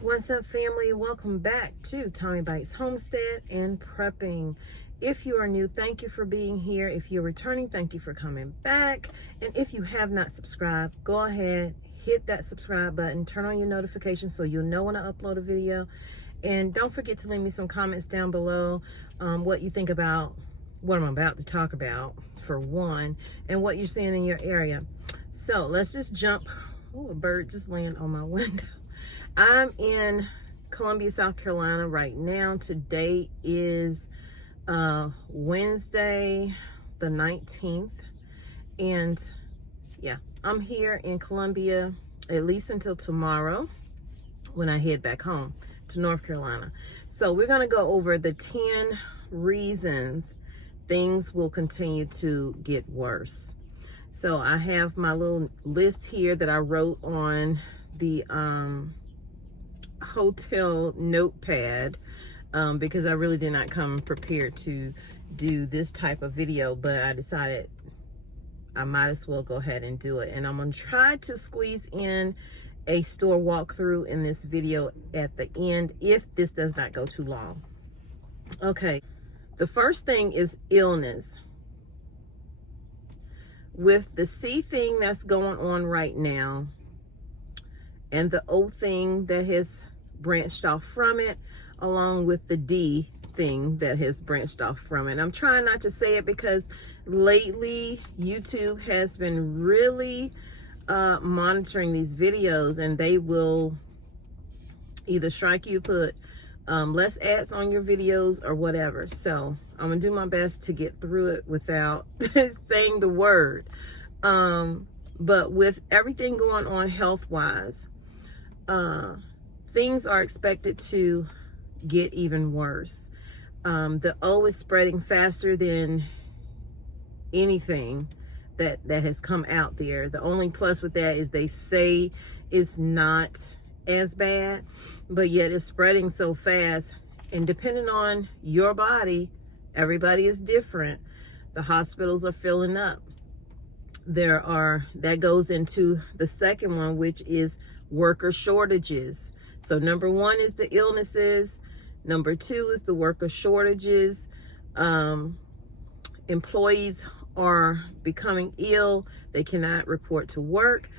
What's up, family? Welcome back to Tommy Bites Homestead and Prepping. If you are new, thank you for being here. If you're returning, thank you for coming back. And if you have not subscribed, go ahead, hit that subscribe button, turn on your notifications so you'll know when I upload a video. And don't forget to leave me some comments down below, what you think about what I'm about to talk about, for one, and what you're seeing in your area. So let's just jump. Oh, a bird just landed on my window. I'm in Columbia, South Carolina right now. Today is Wednesday, the 19th. And yeah, I'm here in Columbia at least until tomorrow when I head back home to North Carolina. So we're going to go over the 10 reasons things will continue to get worse. So I have my little list here that I wrote on the hotel notepad because I really did not come prepared to do this type of video, but I decided I might as well go ahead and do it. And I'm going to try to squeeze in a store walkthrough in this video at the end if this does not go too long. Okay, the first thing is illness. With the C thing that's going on right now, and the O thing that has branched off from it, along with the D thing that has branched off from it. I'm trying not to say it because lately YouTube has been really monitoring these videos, and they will either strike you, put less ads on your videos or whatever. So I'm gonna do my best to get through it without saying the word. But with everything going on health-wise, things are expected to get even worse. The O is spreading faster than anything that has come out there. The only plus with that is they say it's not as bad, but yet it's spreading so fast. And depending on your body, everybody is different. The hospitals are filling up. That goes into the second one, which is worker shortages. So number one is the illnesses. Number two is the worker shortages. Employees are becoming ill. They cannot report to work,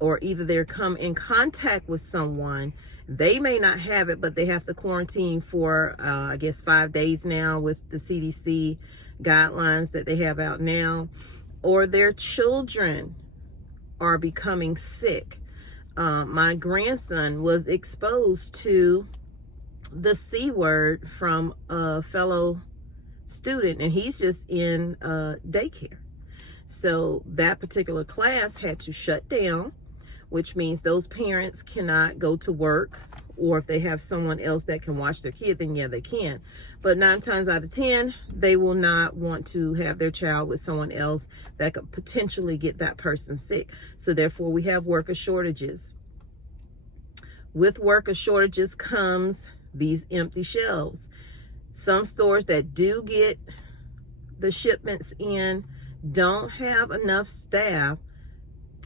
or either they're come in contact with someone. They may not have it, but they have to quarantine for, I guess, 5 days now with the CDC guidelines that they have out now. Or their children are becoming sick. My grandson was exposed to the C word from a fellow student, and he's just in daycare. So that particular class had to shut down, which means those parents cannot go to work, or if they have someone else that can watch their kid, then yeah, they can. But 9 times out of 10, they will not want to have their child with someone else that could potentially get that person sick. So therefore, we have worker shortages. With worker shortages comes these empty shelves. Some stores that do get the shipments in don't have enough staff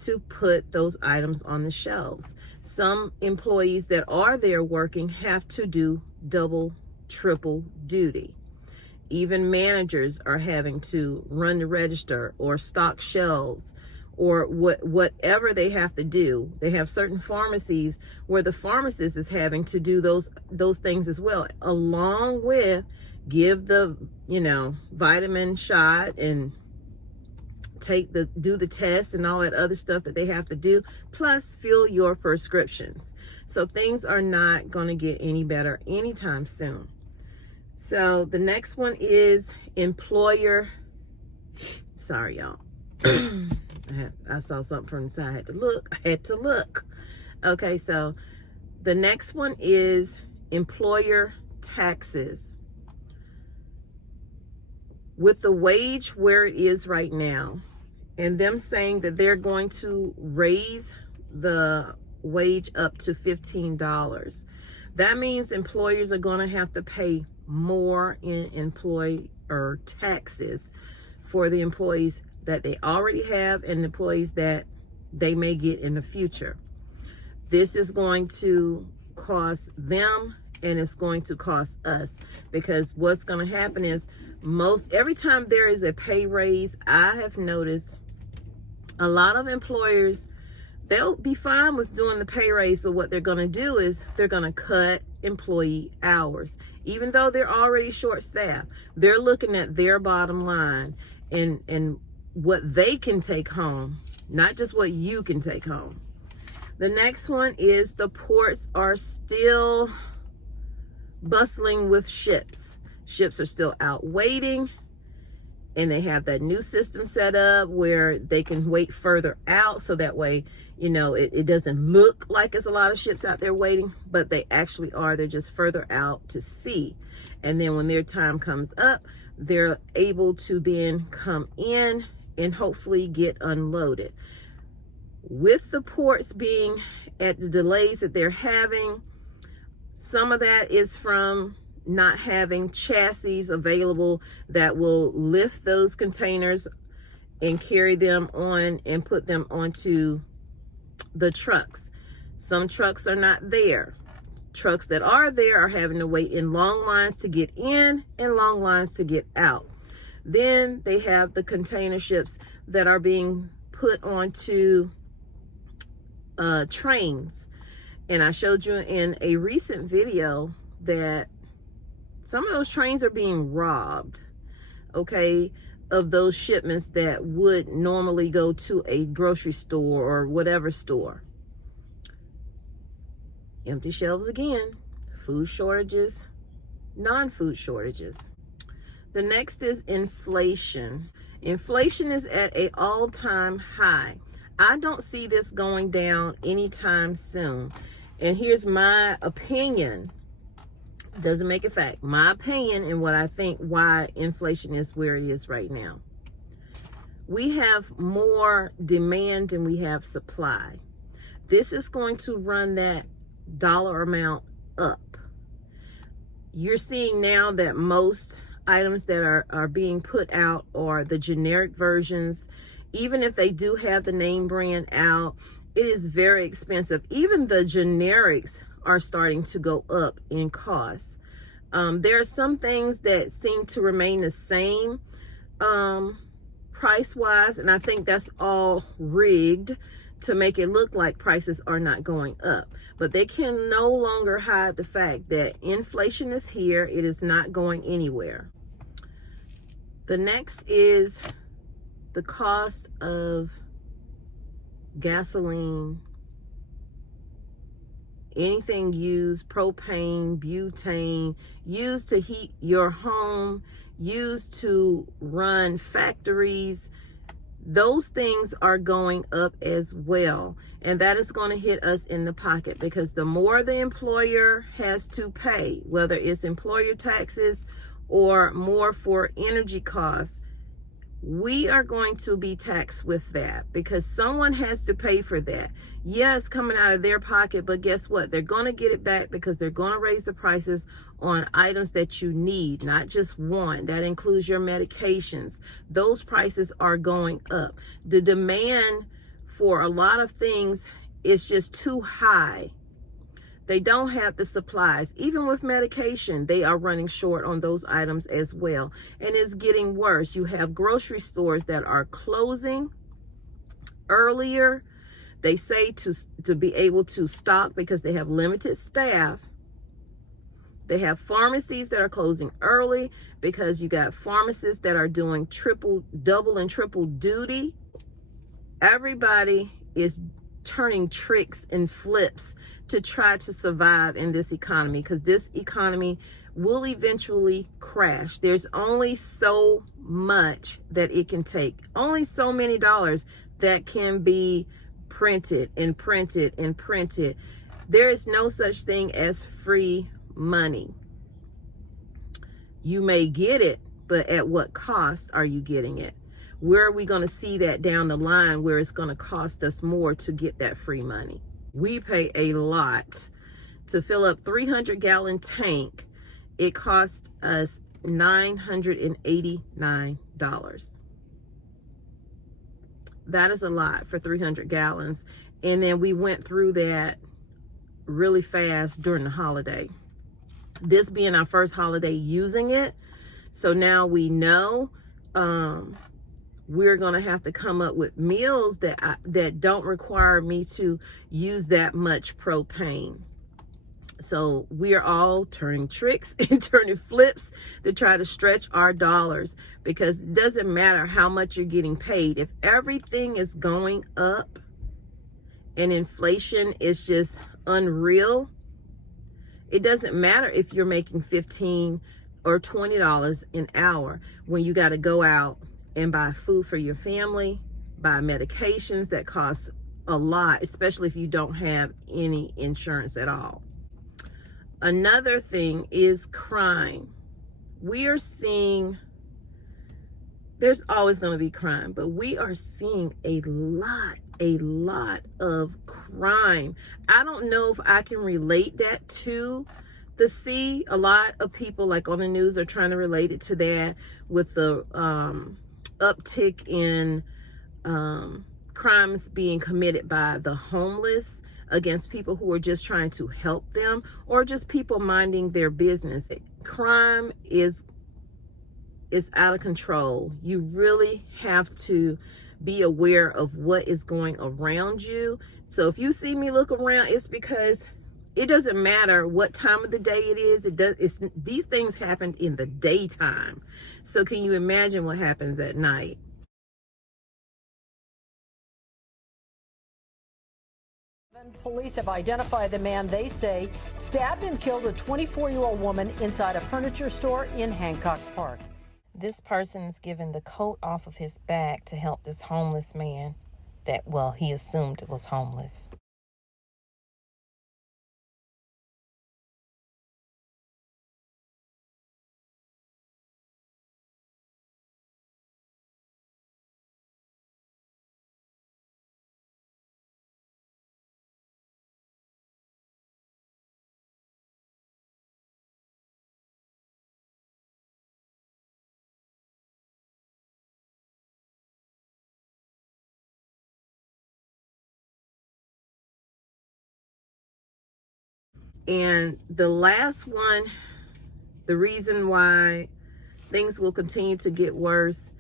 to put those items on the shelves. Some employees that are there working have to do double, triple duty. Even managers are having to run the register or stock shelves or whatever they have to do. They have certain pharmacies where the pharmacist is having to do those things as well, along with give the vitamin shot and do the test and all that other stuff that they have to do, plus fill your prescriptions. So things are not going to get any better anytime soon. So the next one is employer. Sorry, y'all. I saw something from the side. I had to look. Okay, so the next one is employer taxes. With the wage where it is right now, and them saying that they're going to raise the wage up to $15, that means employers are going to have to pay more in employer taxes for the employees that they already have and employees that they may get in the future. This is going to cost them and it's going to cost us, because what's going to happen is every time there is a pay raise, I have noticed a lot of employers, they'll be fine with doing the pay raise, but what they're going to do is they're going to cut employee hours. Even though they're already short staffed, they're looking at their bottom line and what they can take home, not just what you can take home. The next one is the ports are still bustling with ships. Ships are still out waiting, and they have that new system set up where they can wait further out, so that way, you know, it doesn't look like it's a lot of ships out there waiting, but they actually are. They're just further out to sea. And then when their time comes up, they're able to then come in and hopefully get unloaded. With the ports being at the delays that they're having, some of that is from not having chassis available that will lift those containers and carry them on and put them onto the trucks. Some trucks are not there. Trucks that are there are having to wait in long lines to get in and long lines to get out. Then they have the container ships that are being put onto trains. And I showed you in a recent video that some of those trains are being robbed, okay, of those shipments that would normally go to a grocery store or whatever store. Empty shelves again, food shortages, non-food shortages. The next is inflation. Inflation is at an all-time high. I don't see this going down anytime soon. And here's my opinion. Doesn't make it fact. My opinion and what I think why inflation is where it is right now. We have more demand than we have supply. This is going to run that dollar amount up. You're seeing now that most items that are being put out are the generic versions. Even if they do have the name brand out, it is very expensive. Even the generics are starting to go up in cost. There are some things that seem to remain the same price-wise, and I think that's all rigged to make it look like prices are not going up. But they can no longer hide the fact that inflation is here. It is not going anywhere. The next is the cost of gasoline, anything used, propane, butane, used to heat your home, used to run factories. Those things are going up as well. And that is going to hit us in the pocket, because the more the employer has to pay, whether it's employer taxes or more for energy costs, we are going to be taxed with that, because someone has to pay for that. Yeah, it's coming out of their pocket, but guess what? They're going to get it back, because they're going to raise the prices on items that you need, not just one. That includes your medications. Those prices are going up. The demand for a lot of things is just too high. They don't have the supplies. Even with medication, they are running short on those items as well. And it's getting worse. You have grocery stores that are closing earlier. They say to be able to stock because they have limited staff. They have pharmacies that are closing early because you got pharmacists that are doing double and triple duty. Everybody is turning tricks and flips to try to survive in this economy, because this economy will eventually crash. There's only so much that it can take, only so many dollars that can be printed and printed and printed. There is no such thing as free money. You may get it, but at what cost are you getting it? Where are we going to see that down the line where it's going to cost us more to get that free money? We pay a lot to fill up 300-gallon tank. It cost us $989. That is a lot for 300 gallons. And then we went through that really fast during the holiday. This being our first holiday using it, so now we know we're gonna have to come up with meals that don't require me to use that much propane. So we are all turning tricks and turning flips to try to stretch our dollars, because it doesn't matter how much you're getting paid. If everything is going up and inflation is just unreal, it doesn't matter if you're making $15 or $20 an hour when you got to go out and buy food for your family, buy medications that cost a lot, especially if you don't have any insurance at all. Another thing is crime. We are seeing, there's always going to be crime, but we are seeing a lot of crime. I don't know if I can relate that to the sea. A lot of people, like on the news, are trying to relate it to that with the uptick in crimes being committed by the homeless against people who are just trying to help them, or just people minding their business. Crime is out of control. You really have to be aware of what is going around you. So if you see me look around, it's because it doesn't matter what time of the day it is. These things happen in the daytime. So can you imagine what happens at night? Police have identified the man they say stabbed and killed a 24-year-old woman inside a furniture store in Hancock Park. This person's given the coat off of his back to help this homeless man that, well, he assumed was homeless. And the last one, the reason why things will continue to get worse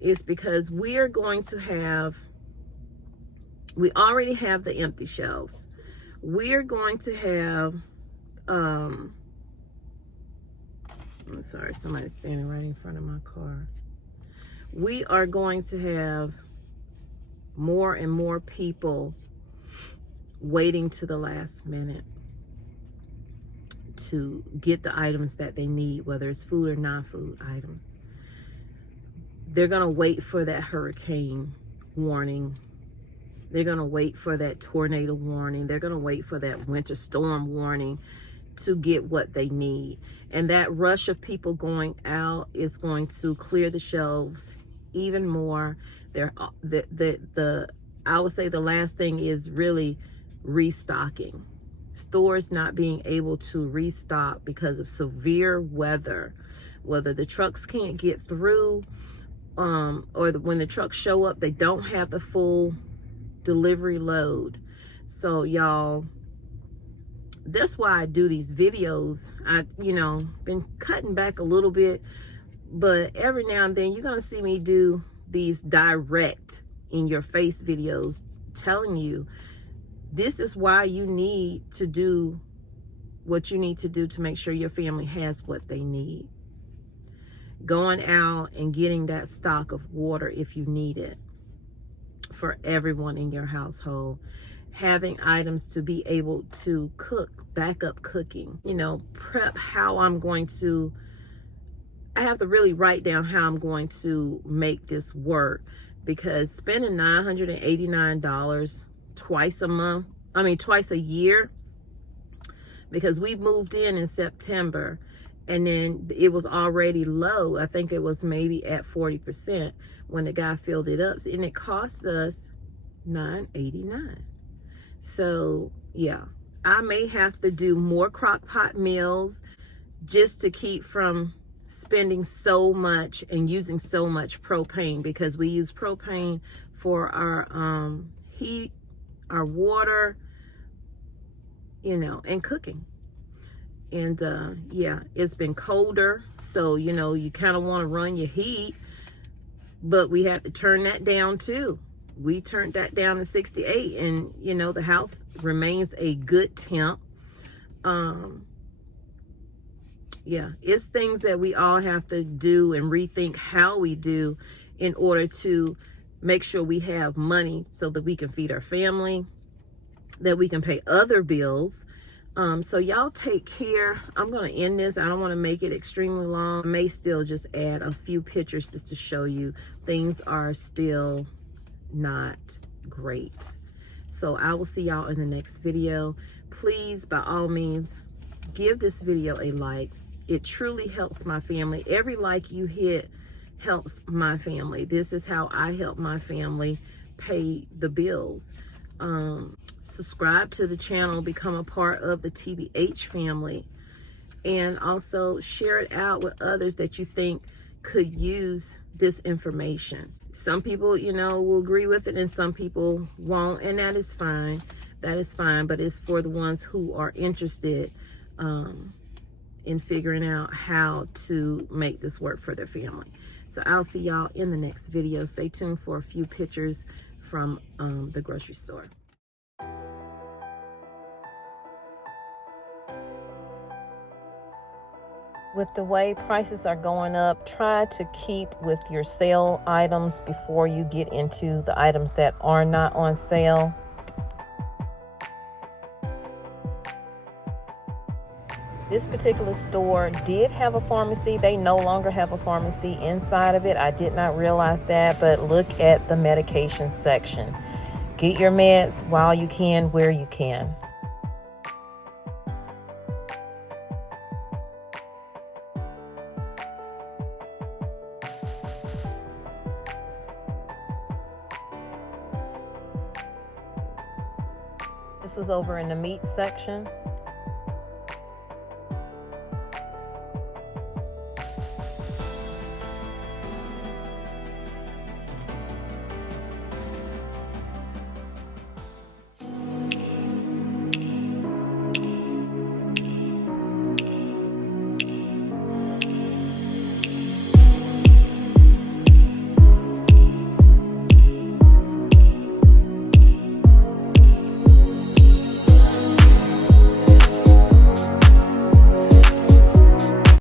is because we already have the empty shelves. We are going to have, I'm sorry, somebody's standing right in front of my car. We are going to have more and more people waiting to the last minute to get the items that they need, whether it's food or non-food items. They're going to wait for that hurricane warning. They're going to wait for that tornado warning. They're going to wait for that winter storm warning to get what they need. And that rush of people going out is going to clear the shelves even more. I would say the last thing is really restocking. Stores not being able to restock because of severe weather, whether the trucks can't get through, or when the trucks show up, they don't have the full delivery load. So y'all, that's why I do these videos. I, been cutting back a little bit, but every now and then you're gonna see me do these direct in your face videos telling you this is why you need to do what you need to do to make sure your family has what they need. Going out and getting that stock of water if you need it for everyone in your household. Having items to be able to cook, backup cooking, prep how I'm going to, I have to really write down how I'm going to make this work, because spending $989 twice a year, because we moved in September, and then it was already low. I think it was maybe at 40% when the guy filled it up, and it cost us $989. So yeah, I may have to do more crock pot meals just to keep from spending so much and using so much propane, because we use propane for our heat, our water, you know, and cooking. And yeah, it's been colder, so you know, you kind of want to run your heat, but we had to turn that down too. We turned that down to 68, and you know, the house remains a good temp. Yeah, it's things that we all have to do and rethink how we do in order to make sure we have money so that we can feed our family, that we can pay other bills. So y'all take care. I'm going to end this. I don't want to make it extremely long. I may still just add a few pictures just to show you things are still not great. So I will see y'all in the next video. Please, by all means, give this video a like. It truly helps my family. Every like you hit helps my family. This is how I help my family pay the bills. Subscribe to the channel, become a part of the TBH family, and also share it out with others that you think could use this information. Some people, you know, will agree with it and some people won't, and that is fine. That is fine, but it's for the ones who are interested in figuring out how to make this work for their family. So I'll see y'all in the next video. Stay tuned for a few pictures from the grocery store. With the way prices are going up, try to keep with your sale items before you get into the items that are not on sale. This particular store did have a pharmacy. They no longer have a pharmacy inside of it. I did not realize that, but look at the medication section. Get your meds while you can, where you can. This was over in the meat section.